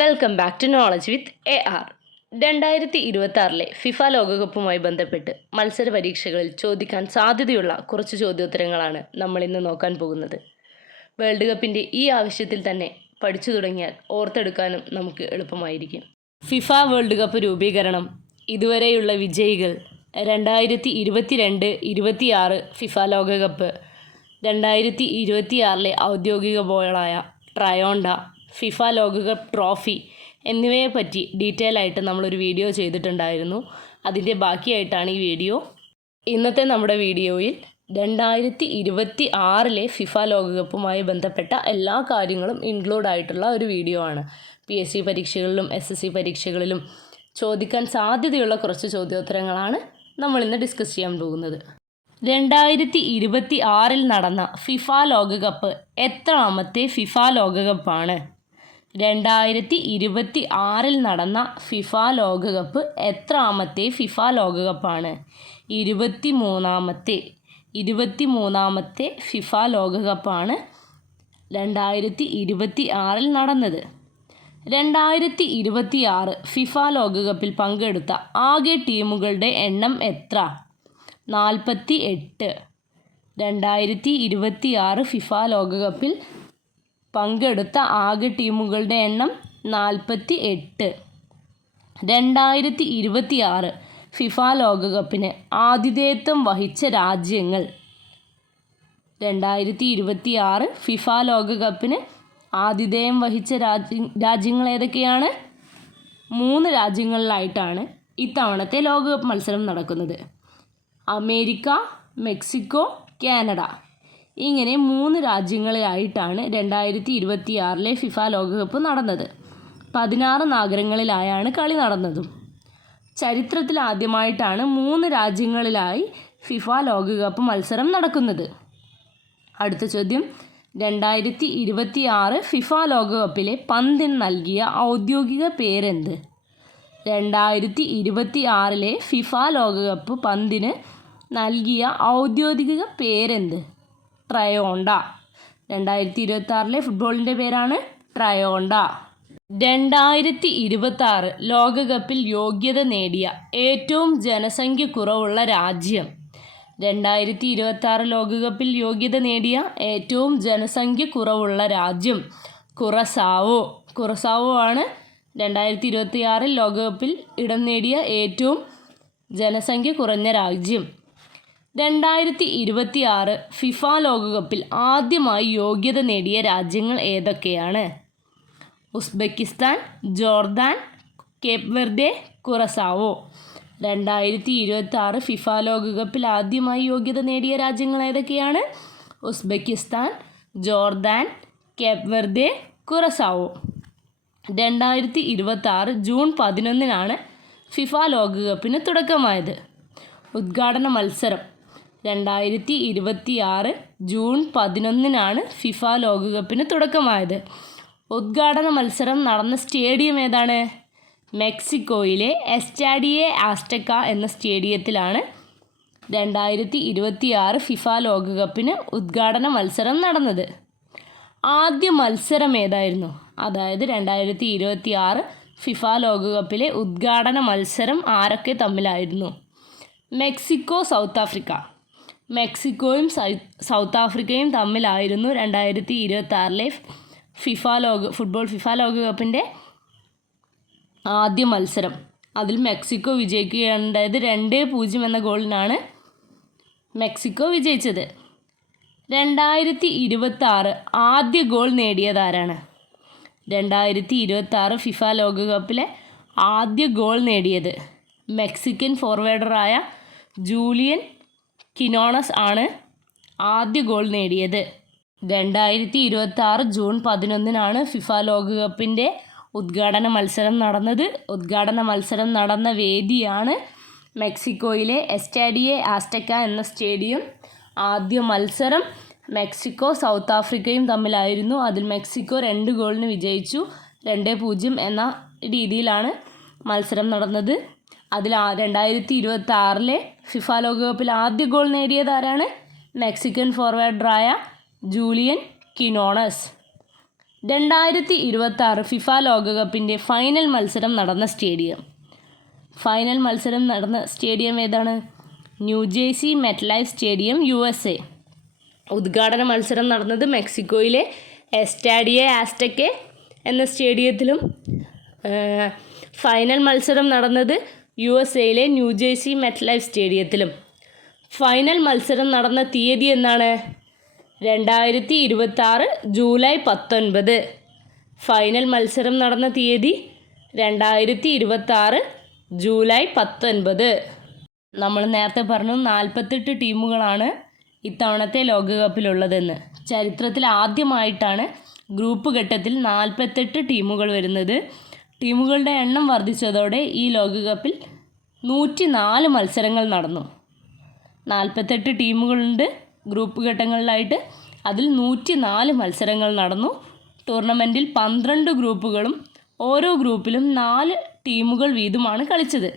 Welcome back to knowledge with AR. 2026 FIFA ലോകകപ്പുമായി ബന്ധപ്പെട്ട് മത്സര പരീക്ഷകളിൽ ചോദിക്കാൻ സാധ്യതയുള്ള കുറച്ച് ചോദ്യോത്തരങ്ങളാണ് നമ്മൾ ഇന്ന് നോക്കാൻ പോകുന്നത്. വേൾഡ് കപ്പിൻ്റെ ഈ ആവശ്യത്തിൽ തന്നെ പഠിച്ചു തുടങ്ങിയാൽ ഓർത്തെടുക്കാനും നമുക്ക് എളുപ്പമായിരിക്കും. ഫിഫ വേൾഡ് കപ്പ് രൂപീകരണം, ഇതുവരെയുള്ള വിജയികൾ, 2022-26 ഫിഫ ലോകകപ്പ്, 2026 ഔദ്യോഗിക ബോളായ ട്രയോണ്ട, ഫിഫ ലോകകപ്പ് ട്രോഫി എന്നിവയെപ്പറ്റി ഡീറ്റെയിൽ ആയിട്ട് നമ്മളൊരു വീഡിയോ ചെയ്തിട്ടുണ്ടായിരുന്നു. അതിൻ്റെ ബാക്കിയായിട്ടാണ് ഈ വീഡിയോ. ഇന്നത്തെ നമ്മുടെ വീഡിയോയിൽ 2026 ഫിഫ ലോകകപ്പുമായി ബന്ധപ്പെട്ട എല്ലാ കാര്യങ്ങളും ഇൻക്ലൂഡ് ആയിട്ടുള്ള ഒരു വീഡിയോ ആണ്. PSC പരീക്ഷകളിലും SSC പരീക്ഷകളിലും ചോദിക്കാൻ സാധ്യതയുള്ള കുറച്ച് ചോദ്യോത്തരങ്ങളാണ് നമ്മളിന്ന് ഡിസ്കസ് ചെയ്യാൻ പോകുന്നത്. 2026 നടന്ന ഫിഫ ലോകകപ്പ് എത്രാമത്തെ ഫിഫ ലോകകപ്പാണ്? 2026 നടന്ന ഫിഫ ലോകകപ്പ് എത്രാമത്തെ ഫിഫ ലോകകപ്പാണ്? 23ാമത്തെ ഫിഫ ലോകകപ്പാണ് 2026 നടന്നത്. 2026 ഫിഫ ലോകകപ്പിൽ പങ്കെടുത്ത ആകെ ടീമുകളുടെ എണ്ണം എത്ര? 48. 2026 ഫിഫ ലോകകപ്പിൽ പങ്കെടുത്ത ആകെ ടീമുകളുടെ എണ്ണം 48. 2026 ഫിഫ ലോകകപ്പിന് ആതിഥേയത്വം വഹിച്ച രാജ്യങ്ങൾ. 2026 ഫിഫ ലോകകപ്പിന് ആതിഥേയം വഹിച്ച രാജ്യങ്ങൾ ഏതൊക്കെയാണ്? 3 രാജ്യങ്ങളിലായിട്ടാണ് ഇത്തവണത്തെ ലോകകപ്പ് മത്സരം നടക്കുന്നത്. അമേരിക്ക, മെക്സിക്കോ, കാനഡ, ഇങ്ങനെ 3 രാജ്യങ്ങളിലായിട്ടാണ് 2026 ഫിഫ ലോകകപ്പ് നടന്നത്. 16 നഗരങ്ങളിലായാണ് കളി നടന്നതും. ചരിത്രത്തിൽ ആദ്യമായിട്ടാണ് 3 രാജ്യങ്ങളിലായി ഫിഫ ലോകകപ്പ് മത്സരം നടക്കുന്നത്. അടുത്ത ചോദ്യം, 2026 ഫിഫ ലോകകപ്പിലെ പന്തിന് നൽകിയ ഔദ്യോഗിക പേരെന്ത്? 2026 ഫിഫ ലോകകപ്പ് പന്തിന് നൽകിയ ഔദ്യോഗിക പേരെന്ത്? ട്രയോണ്ട. 2026 ഫുട്ബോളിൻ്റെ പേരാണ് ട്രയോണ്ട. 2026 ലോകകപ്പിൽ യോഗ്യത നേടിയ ഏറ്റവും ജനസംഖ്യ കുറവുള്ള രാജ്യം. 2026 ലോകകപ്പിൽ യോഗ്യത നേടിയ ഏറ്റവും ജനസംഖ്യ കുറവുള്ള രാജ്യം കുറസാവോ ആണ് 2026 ലോകകപ്പിൽ ഇടം നേടിയ ഏറ്റവും ജനസംഖ്യ കുറഞ്ഞ രാജ്യം. 2026 ഫിഫ ലോകകപ്പിൽ ആദ്യമായി യോഗ്യത നേടിയ രാജ്യങ്ങൾ ഏതൊക്കെയാണ്? Uzbekistan, Jordan, Cape Verde, Curacao. 2026 FIFA ലോകകപ്പിൽ ആദ്യമായി യോഗ്യത നേടിയ രാജ്യങ്ങൾ ഏതൊക്കെയാണ്? Uzbekistan, Jordan, Cape Verde, Curacao. 2026 June 11 FIFA ലോകകപ്പിന് തുടക്കമായത്. ഉദ്ഘാടന മത്സരം. 2026 ജൂൺ 11 ഫിഫ ലോകകപ്പിന് തുടക്കമായത്. ഉദ്ഘാടന മത്സരം നടന്ന സ്റ്റേഡിയം ഏതാണ്? മെക്സിക്കോയിലെ എസ്റ്റാഡിയെ ആസ്റ്റക്ക എന്ന സ്റ്റേഡിയത്തിലാണ് 2026 ഫിഫ ലോകകപ്പിന് ഉദ്ഘാടന മത്സരം നടന്നത്. ആദ്യ മത്സരം ഏതായിരുന്നു? അതായത് 2026 ഫിഫ ലോകകപ്പിലെ ഉദ്ഘാടന മത്സരം ആരൊക്കെ തമ്മിലായിരുന്നു? Mexico, South Africa. മെക്സിക്കോയും സൗത്ത് ആഫ്രിക്കയും തമ്മിലായിരുന്നു 2026 ഫിഫ ലോകകപ്പിൻ്റെ ആദ്യ മത്സരം. അതിൽ മെക്സിക്കോ വിജയിക്കുകയാണ് ഉണ്ടായത്. 2-0 എന്ന ഗോളിനാണ് മെക്സിക്കോ വിജയിച്ചത്. 2026 ആദ്യ ഗോൾ നേടിയതാരാണ്? 2026 ഫിഫ ലോകകപ്പിലെ ആദ്യ ഗോൾ നേടിയത് മെക്സിക്കൻ ഫോർവേഡറായ ജൂലിയൻ കിനോണസ് ആണ് ആദ്യ ഗോൾ നേടിയത്. 2026 ജൂൺ 11 ഫിഫ ലോകകപ്പിൻ്റെ ഉദ്ഘാടന മത്സരം നടന്നത്. ഉദ്ഘാടന മത്സരം നടന്ന വേദിയാണ് മെക്സിക്കോയിലെ എസ്റ്റാഡിയെ ആസ്റ്റക്ക എന്ന സ്റ്റേഡിയം. ആദ്യ മത്സരം മെക്സിക്കോ സൗത്ത് ആഫ്രിക്കയും തമ്മിലായിരുന്നു. അതിൽ മെക്സിക്കോ 2 ഗോളിന് വിജയിച്ചു. 2-0 എന്ന രീതിയിലാണ് മത്സരം നടന്നത്. അതിൽ 2026 ഫിഫ ലോകകപ്പിൽ ആദ്യ ഗോൾ നേടിയത് ആരാണ്? മെക്സിക്കൻ ഫോർവേഡറായ ജൂലിയൻ കിനോണസ്. 2026 ഫിഫ ലോകകപ്പിൻ്റെ ഫൈനൽ മത്സരം നടന്ന സ്റ്റേഡിയം ഏതാണ്? New Jersey MetLife stadium, USA. ഉദ്ഘാടന മത്സരം നടന്നത് മെക്സിക്കോയിലെ എസ്റ്റാഡിയ ആസ്റ്റക്കെ എന്ന സ്റ്റേഡിയത്തിലും ഫൈനൽ മത്സരം നടന്നത് USAയിലെ ന്യൂജേഴ്സി മെറ്റ്ലൈഫ് സ്റ്റേഡിയത്തിലും. ഫൈനൽ മത്സരം നടന്ന തീയതി എന്നാണ്? 2026 ജൂലൈ 19. ഫൈനൽ മത്സരം നടന്ന തീയതി 2026 ജൂലൈ 19. നമ്മൾ നേരത്തെ പറഞ്ഞു 48 ടീമുകളാണ് ഇത്തവണത്തെ ലോകകപ്പിലുള്ളതെന്ന്. ചരിത്രത്തിൽ ആദ്യമായിട്ടാണ് ഗ്രൂപ്പ് ഘട്ടത്തിൽ 48 ടീമുകൾ വരുന്നത്. ടീമുകളുടെ എണ്ണം വർദ്ധിച്ചതോടെ ഈ ലോകകപ്പിൽ 104 മത്സരങ്ങൾ നടന്നു. 48 ടീമുകളുണ്ട് ഗ്രൂപ്പ് ഘട്ടങ്ങളിലായിട്ട്. അതിൽ 104 മത്സരങ്ങൾ നടന്നു. ടൂർണമെൻറ്റിൽ 12 ഗ്രൂപ്പുകളും ഓരോ ഗ്രൂപ്പിലും 4 ടീമുകൾ വീതമാണ് കളിച്ചത്.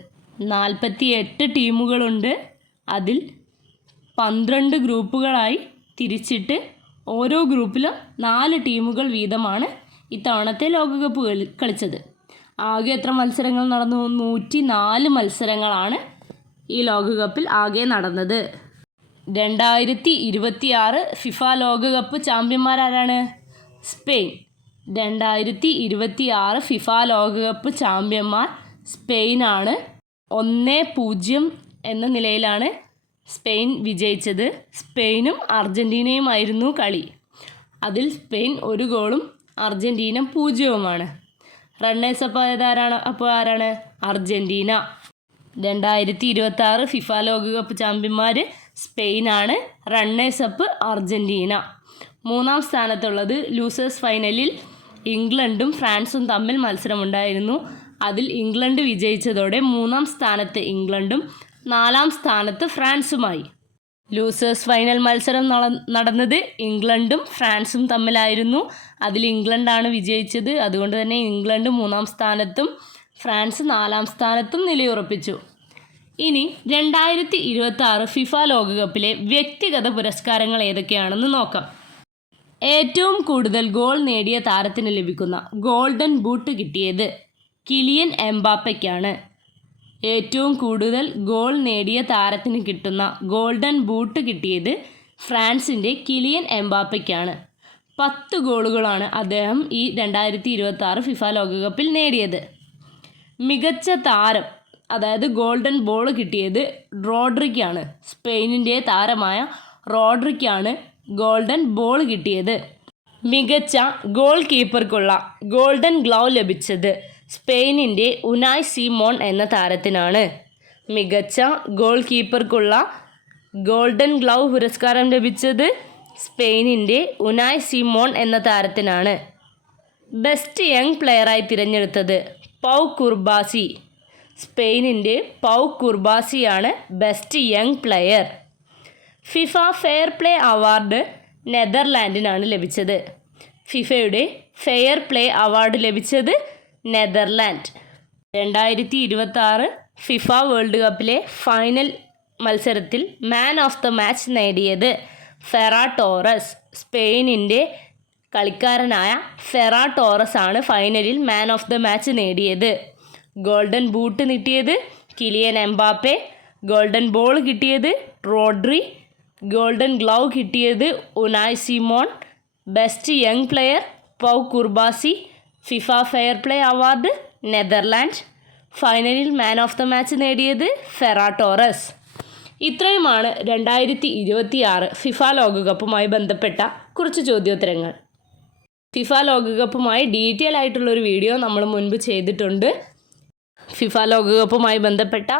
48 ടീമുകളുണ്ട്. അതിൽ 12 ഗ്രൂപ്പുകളായി തിരിച്ചിട്ട് ഓരോ ഗ്രൂപ്പിലും 4 ടീമുകൾ വീതമാണ് ഇത്തവണത്തെ ലോകകപ്പ് കളിച്ചത്. ആകെ എത്ര മത്സരങ്ങൾ നടന്നു? 104 മത്സരങ്ങളാണ് ഈ ലോകകപ്പിൽ ആകെ നടന്നത്. 2026 ഫിഫ ലോകകപ്പ് ചാമ്പ്യന്മാരാരാണ്? സ്പെയിൻ. 2026 ഫിഫ ലോകകപ്പ് ചാമ്പ്യന്മാർ സ്പെയിനാണ്. 1-0 എന്ന നിലയിലാണ് സ്പെയിൻ വിജയിച്ചത്. സ്പെയിനും അർജൻറ്റീനയുമായിരുന്നു കളി. അതിൽ സ്പെയിൻ 1 ഗോളും അർജൻറ്റീന 0-വുമാണ്. റണ്ണേഴ്സപ്പ് ആരാണ്? അർജൻറ്റീന. 2026 ഫിഫ ലോകകപ്പ് ചാമ്പ്യന്മാർ സ്പെയിനാണ്. Runners up Argentina. 3-ാം സ്ഥാനത്തുള്ളത് ലൂസേഴ്സ്. ഫൈനലിൽ ഇംഗ്ലണ്ടും ഫ്രാൻസും തമ്മിൽ മത്സരമുണ്ടായിരുന്നു. അതിൽ ഇംഗ്ലണ്ട് വിജയിച്ചതോടെ 3-ാം സ്ഥാനത്ത് ഇംഗ്ലണ്ടും 4-ാം സ്ഥാനത്ത് ഫ്രാൻസുമായി. ലൂസേഴ്സ് ഫൈനൽ മത്സരം നടന്നത് ഇംഗ്ലണ്ടും ഫ്രാൻസും തമ്മിലായിരുന്നു. അതിൽ ഇംഗ്ലണ്ടാണ് വിജയിച്ചത്. അതുകൊണ്ട് തന്നെ ഇംഗ്ലണ്ട് 3-ാം സ്ഥാനത്തും ഫ്രാൻസ് 4-ാം സ്ഥാനത്തും നിലയുറപ്പിച്ചു. ഇനി 2026 ഫിഫ ലോകകപ്പിലെ വ്യക്തിഗത പുരസ്കാരങ്ങൾ ഏതൊക്കെയാണെന്ന് നോക്കാം. ഏറ്റവും കൂടുതൽ ഗോൾ നേടിയ താരത്തിന് ലഭിക്കുന്ന ഗോൾഡൻ ബൂട്ട് കിട്ടിയത് കിലിയൻ എംബാപ്പയ്ക്കാണ്. ഏറ്റവും കൂടുതൽ ഗോൾ നേടിയ താരത്തിന് കിട്ടുന്ന ഗോൾഡൻ ബൂട്ട് കിട്ടിയത് ഫ്രാൻസിൻ്റെ കിലിയൻ എംബാപ്പയ്ക്കാണ്. 10 ഗോളുകളാണ് അദ്ദേഹം ഈ 2026 ഫിഫ ലോകകപ്പിൽ നേടിയത്. മികച്ച താരം, അതായത് ഗോൾഡൻ ബോൾ കിട്ടിയത് റോഡ്രിക്കാണ്. സ്പെയിനിൻ്റെ താരമായ റോഡ്രിക്കാണ് ഗോൾഡൻ ബോൾ കിട്ടിയത്. മികച്ച ഗോൾ കീപ്പർക്കുള്ള ഗോൾഡൻ ഗ്ലൗ ലഭിച്ചത് സ്പെയിനിൻ്റെ ഉനായ് സിമോൺ എന്ന താരത്തിനാണ്. മികച്ച ഗോൾ കീപ്പർക്കുള്ള ഗോൾഡൻ ഗ്ലൗ പുരസ്കാരം ലഭിച്ചത് സ്പെയിനിൻ്റെ ഉനായ് സിമോൺ എന്ന താരത്തിനാണ്. ബെസ്റ്റ് യങ് പ്ലെയറായി തിരഞ്ഞെടുത്തത് പൗ കുർബാസി. സ്പെയിനിൻ്റെ പൗ കുർബാസിയാണ് best young player. FIFA fair play award നെതർലാൻഡിനാണ് ലഭിച്ചത്. ഫിഫയുടെ ഫെയർ പ്ലേ അവാർഡ് ലഭിച്ചത് നെതർലാൻഡ്. 2026 ഫിഫ വേൾഡ് കപ്പിലെ ഫൈനൽ മത്സരത്തിൽ മാൻ ഓഫ് ദ മാച്ച് നേടിയത് ഫെറാൻ ടോറസ്. സ്പെയിനിൻ്റെ കളിക്കാരനായ ഫെറാൻ ടോറസ് ആണ് ഫൈനലിൽ മാൻ ഓഫ് ദ മാച്ച് നേടിയത്. ഗോൾഡൻ ബൂട്ട് കിട്ടിയത് കിലിയൻ എംബാപ്പെ. ഗോൾഡൻ ബോൾ കിട്ടിയത് റോഡ്രി. ഗോൾഡൻ ഗ്ലൗ കിട്ടിയത് Unai Simon. Best young player Pau Cubarsi. FIFA fair play award Netherland. ഫൈനലിൽ മാൻ ഓഫ് ദ മാച്ച് നേടിയത് Ferran Taurus. ഇത്രയുമാണ് 2026 FIFA ലോകകപ്പുമായി ബന്ധപ്പെട്ട കുറച്ച് ചോദ്യോത്തരങ്ങൾ. FIFA ലോകകപ്പുമായി detail ആയിട്ടുള്ളൊരു വീഡിയോ നമ്മൾ മുൻപ് ചെയ്തിട്ടുണ്ട്. ഫിഫ ലോകകപ്പുമായി ബന്ധപ്പെട്ട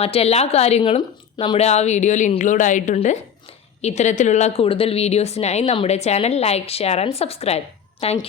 മറ്റെല്ലാ കാര്യങ്ങളും നമ്മുടെ ആ വീഡിയോയിൽ ഇൻക്ലൂഡ് ആയിട്ടുണ്ട്. ഇത്തരത്തിലുള്ള കൂടുതൽ വീഡിയോസിനായി നമ്മുടെ channel like, share and subscribe. Thank